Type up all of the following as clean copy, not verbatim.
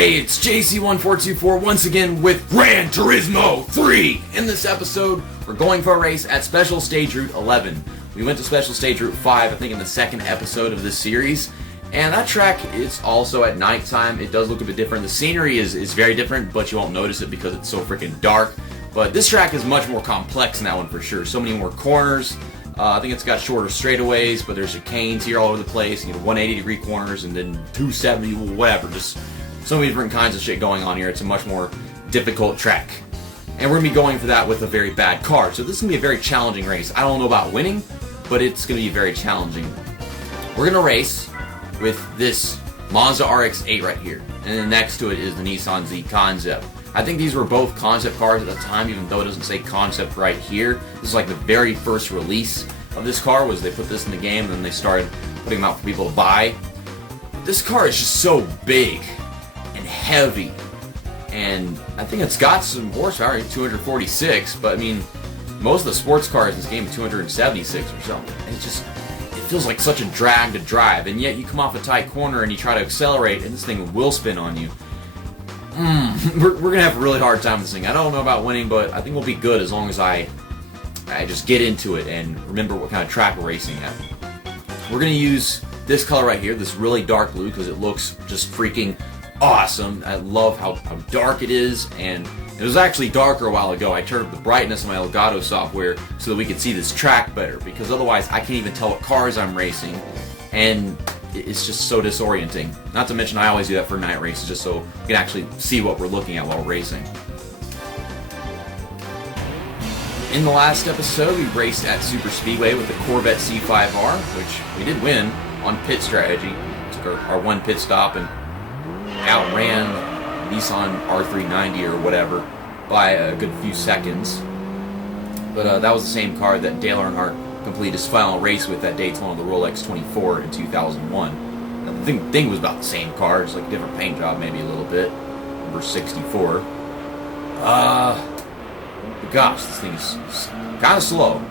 Hey, it's JC1424 once again with Gran Turismo 3. In this episode, we're going for a race at Special Stage Route 11. We went to Special Stage Route 5, I think in the second episode of this series. And that track is also at nighttime. It does look a bit different. The scenery is very different, but you won't notice it because it's so freaking dark. But this track is much more complex than that one for sure. So many more corners. I think it's got shorter straightaways, but there's chicanes here all over the place. You know, 180-degree corners and then 270, whatever. Just so many different kinds of shit going on here. It's a much more difficult track. And we're going to be going for that with a very bad car. So this is going to be a very challenging race. I don't know about winning, but it's going to be very challenging. We're going to race with this Mazda RX8 right here. And then next to it is the Nissan Z Concept. I think these were both concept cars at the time, even though it doesn't say concept right here. This is like the very first release of this car, was they put this in the game and then they started putting them out for people to buy. This car is just so big and heavy, and I think it's got some horsepower, 246, but I mean, most of the sports cars in this game are 276 or something. And it feels like such a drag to drive, and yet you come off a tight corner and you try to accelerate and this thing will spin on you. We're gonna have a really hard time with this thing. I don't know about winning, but I think we'll be good as long as I just get into it and remember what kind of track we're racing at. We're gonna use this color right here, this really dark blue, because it looks just freaking awesome. I love how dark it is, and it was actually darker a while ago. I turned up the brightness of my Elgato software so that we could see this track better, because otherwise I can't even tell what cars I'm racing, and it's just so disorienting. Not to mention I always do that for night races just so you can actually see what we're looking at while racing. In the last episode, we raced at Super Speedway with the Corvette C5R, which we did win on pit strategy. Took our one pit stop and outran Nissan R390 or whatever by a good few seconds. But that was the same car that Dale Earnhardt completed his final race with at Daytona, the Rolex 24 in 2001. Now, the thing was about the same car, just like a different paint job, maybe a little bit. Number 64. But gosh, this thing is kind of slow.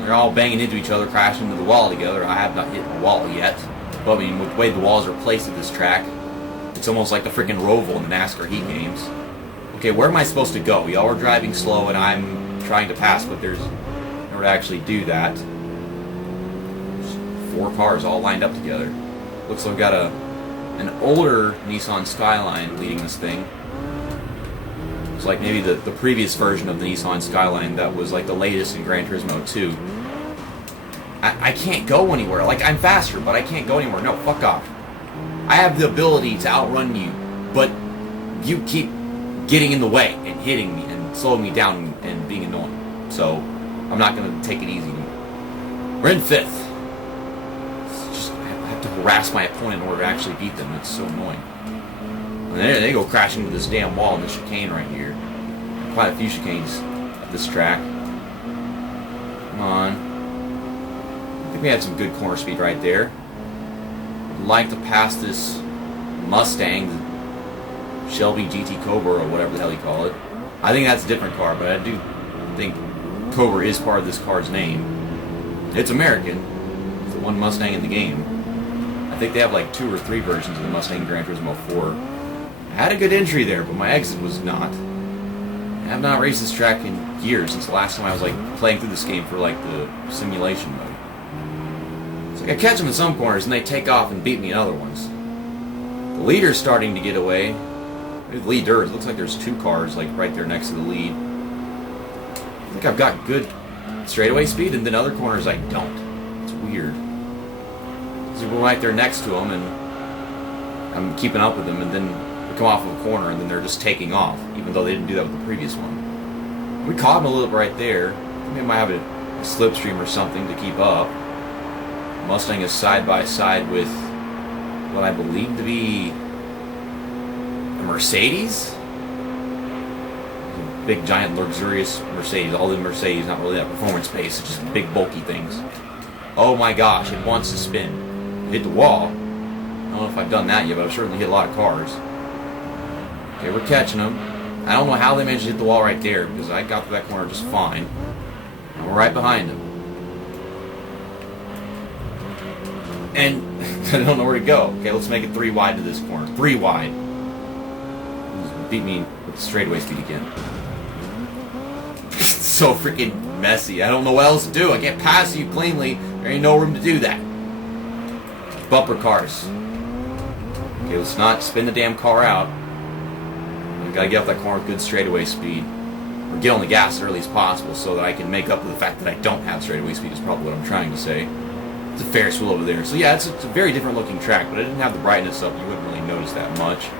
They're all banging into each other, crashing into the wall together. I have not hit the wall yet, but I mean, with the way the walls are placed at this track, it's almost like the freaking Roval in the NASCAR heat games. Okay, where am I supposed to go? Y'all are driving slow and I'm trying to pass, but there's to actually do that. There's 4 cars all lined up together. Looks like we've got an older Nissan Skyline leading this thing. It's like maybe the previous version of the Nissan Skyline that was like the latest in Gran Turismo 2. I can't go anywhere. Like, I'm faster, but I can't go anywhere. No, fuck off. I have the ability to outrun you, but you keep getting in the way and hitting me and slowing me down and being annoying. So I'm not going to take it easy anymore. We're in 5th. It's just, I have to harass my opponent in order to actually beat them. It's so annoying. And there they go crashing into this damn wall in the chicane right here. Quite a few chicanes at this track. Come on. I think we had some good corner speed right there. I'd like to pass this Mustang, the Shelby GT Cobra or whatever the hell you call it. I think that's a different car, but I do think Cobra is part of this car's name. It's American. It's the one Mustang in the game. I think they have like 2 or 3 versions of the Mustang Gran Turismo 4. I had a good entry there, but my exit was not. I have not raced this track in years, since the last time I was like playing through this game for like the simulation mode. It's like I catch them in some corners and they take off and beat me in other ones. The leader's starting to get away. Maybe the leader. It looks like there's 2 cars like right there next to the lead. I think I've got good straightaway speed, and then other corners I don't. It's weird. So we're right there next to them, and I'm keeping up with them, and then we come off of a corner, and then they're just taking off, even though they didn't do that with the previous one. We caught them a little bit right there. I think they might have a slipstream or something to keep up. Mustang is side by side with what I believe to be a Mercedes? Big, giant, luxurious Mercedes. All the Mercedes, not really that performance pace, it's just big, bulky things. Oh my gosh, it wants to spin. It hit the wall. I don't know if I've done that yet, but I've certainly hit a lot of cars. Okay, we're catching them. I don't know how they managed to hit the wall right there, because I got to that corner just fine. And we're right behind them. And I don't know where to go. Okay, let's make it 3 wide to this corner. 3 wide. beat me with the straightaway speed again. It's so freaking messy. I don't know what else to do. I can't pass you cleanly. There ain't no room to do that. Bumper cars. Okay, let's not spin the damn car out. I gotta get off that corner with good straightaway speed. Or get on the gas as early as possible so that I can make up for the fact that I don't have straightaway speed is probably what I'm trying to say. It's a Ferris wheel over there. So yeah, it's a very different looking track, but I didn't have the brightness up. You wouldn't really notice that much.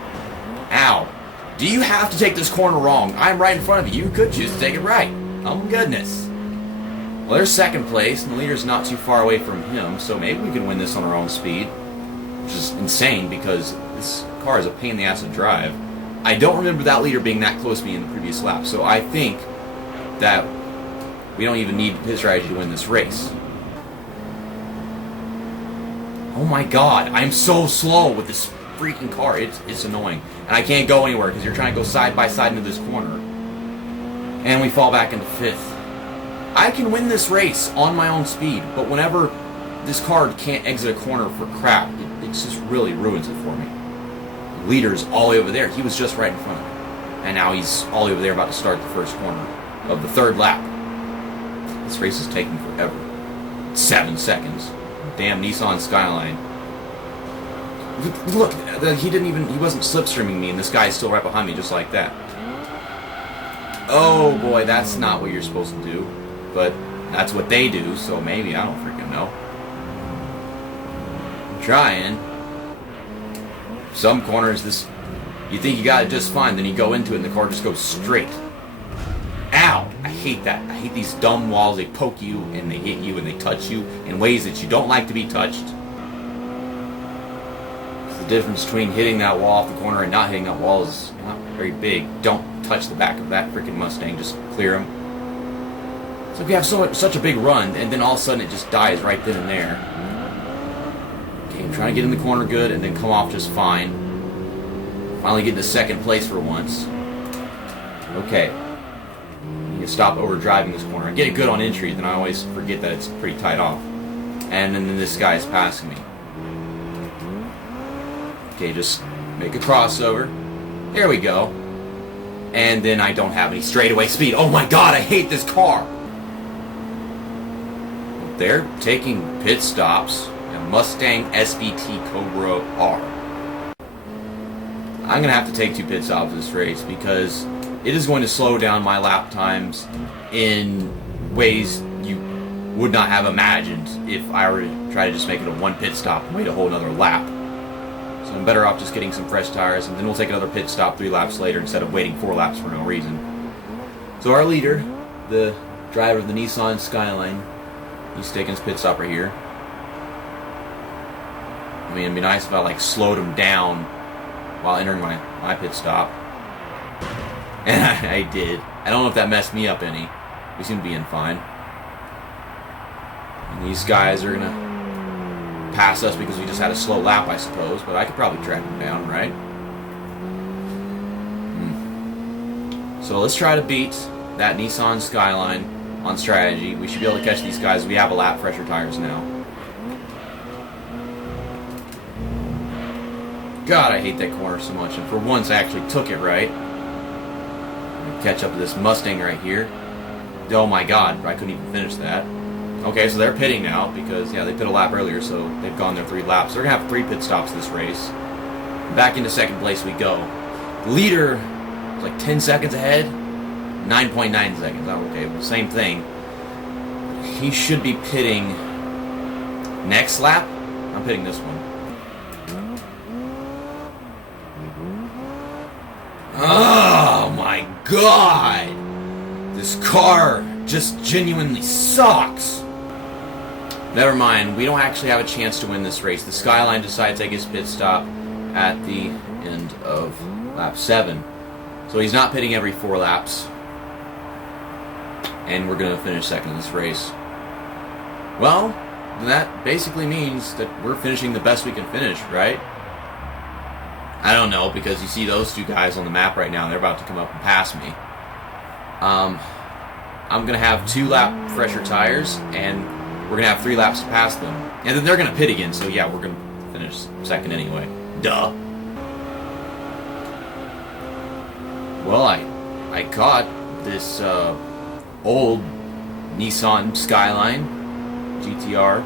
Ow. Do you have to take this corner wrong? I'm right in front of you. You could choose to take it right. Oh goodness. Well, there's second place, and the leader's not too far away from him, so maybe we can win this on our own speed. Which is insane, because this car is a pain in the ass to drive. I don't remember that leader being that close to me in the previous lap, so I think that we don't even need pit strategy to win this race. Oh my god, I'm so slow with this freaking car. It's annoying. And I can't go anywhere because you're trying to go side by side into this corner. And we fall back into 5th. I can win this race on my own speed, but whenever this car can't exit a corner for crap, it just really ruins it for me. The leader's all the way over there. He was just right in front of me. And now he's all the way over there about to start the first corner of the 3rd lap. This race is taking forever. 7 seconds. Damn Nissan Skyline. Look, he wasn't slipstreaming me, and this guy's still right behind me just like that. Oh boy, that's not what you're supposed to do. But that's what they do, so maybe, I don't freaking know. I'm trying. Some corners, you think you got it just fine, then you go into it and the car just goes straight. Ow! I hate that. I hate these dumb walls. They poke you, and they hit you, and they touch you in ways that you don't like to be touched. The difference between hitting that wall off the corner and not hitting that wall is not very big. Don't touch the back of that freaking Mustang. Just clear them. So if you have such a big run, and then all of a sudden it just dies right then and there. Okay, I'm trying to get in the corner good, and then come off just fine. Finally get into 2nd place for once. Okay. You stop overdriving this corner. I get it good on entry, then I always forget that it's pretty tight off. And then this guy is passing me. Okay, just make a crossover. There we go. And then I don't have any straightaway speed. Oh my god, I hate this car! They're taking pit stops. A Mustang SVT Cobra R. I'm going to have to take 2 pit stops this race because it is going to slow down my lap times in ways you would not have imagined if I were to try to just make it a 1 pit stop and wait a whole another lap. So I'm better off just getting some fresh tires, and then we'll take another pit stop 3 laps later instead of waiting 4 laps for no reason. So our leader, the driver of the Nissan Skyline, he's taking his pit stop right here. I mean, it'd be nice if I slowed him down while entering my pit stop. And I did. I don't know if that messed me up any. We seem to be in fine. And these guys are gonna pass us because we just had a slow lap, I suppose. But I could probably track them down, right? So let's try to beat that Nissan Skyline on strategy. We should be able to catch these guys. We have a lap fresher tires now. God, I hate that corner so much. And for once, I actually took it right. Catch up to this Mustang right here. Oh my god, I couldn't even finish that. Okay, so they're pitting now because, yeah, they pit a lap earlier, so they've gone their 3 laps. They're going to have 3 pit stops this race. Back into 2nd place we go. The leader is like 10 seconds ahead. 9.9 seconds. Oh, okay, well, same thing. He should be pitting next lap. I'm pitting this one. Oh my god! This car just genuinely sucks! Never mind, we don't actually have a chance to win this race. The Skyline decided to take his pit stop at the end of lap 7. So he's not pitting every 4 laps. And we're going to finish 2nd in this race. Well, that basically means that we're finishing the best we can finish, right? I don't know, because you see those 2 guys on the map right now, and they're about to come up and pass me. I'm going to have 2 lap fresher tires, and we're going to have 3 laps to pass them. And then they're going to pit again, so yeah, we're going to finish 2nd anyway. Duh. Well, I caught this old Nissan Skyline GTR,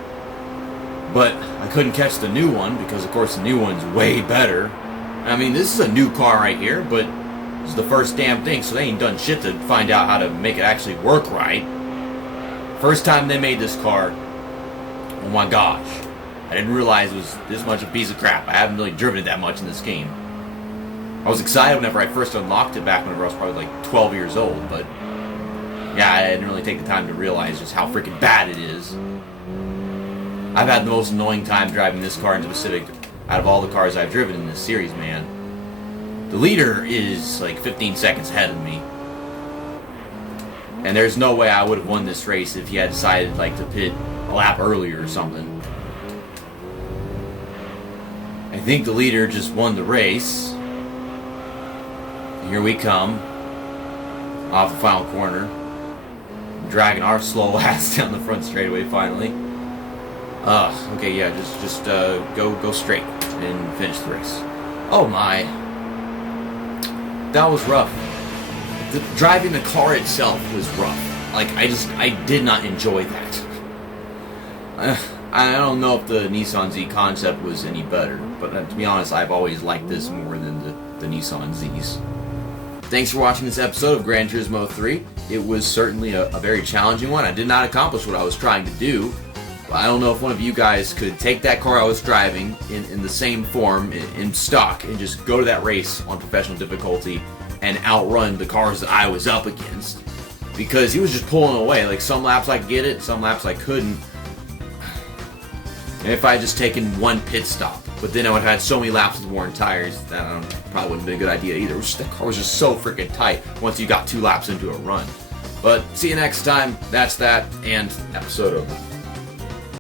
but I couldn't catch the new one because, of course, the new one's way better. I mean, this is a new car right here, but this is the first damn thing, so they ain't done shit to find out how to make it actually work right. First time they made this car, oh my gosh, I didn't realize it was this much of a piece of crap. I haven't really driven it that much in this game. I was excited whenever I first unlocked it back whenever I was probably like 12 years old, but yeah, I didn't really take the time to realize just how freaking bad it is. I've had the most annoying time driving this car in specific out of all the cars I've driven in this series, man. The leader is like 15 seconds ahead of me. And there's no way I would have won this race if he had decided like to pit a lap earlier or something. I think the leader just won the race. Here we come. Off the final corner. Dragging our slow ass down the front straightaway finally. Okay, yeah, just go straight and finish the race. Oh my. That was rough. Driving the car itself was rough. Like, I did not enjoy that. I don't know if the Nissan Z concept was any better, but to be honest, I've always liked this more than the Nissan Zs. Thanks for watching this episode of Gran Turismo 3. It was certainly a very challenging one. I did not accomplish what I was trying to do. I don't know if one of you guys could take that car I was driving in the same form, in stock, and just go to that race on professional difficulty and outrun the cars that I was up against. Because he was just pulling away. Like, some laps I could get it, some laps I couldn't. And if I had just taken one pit stop, but then I would have had so many laps with worn tires, that probably wouldn't have been a good idea either. That car was just so freaking tight once you got 2 laps into a run. But see you next time. That's that, and episode over.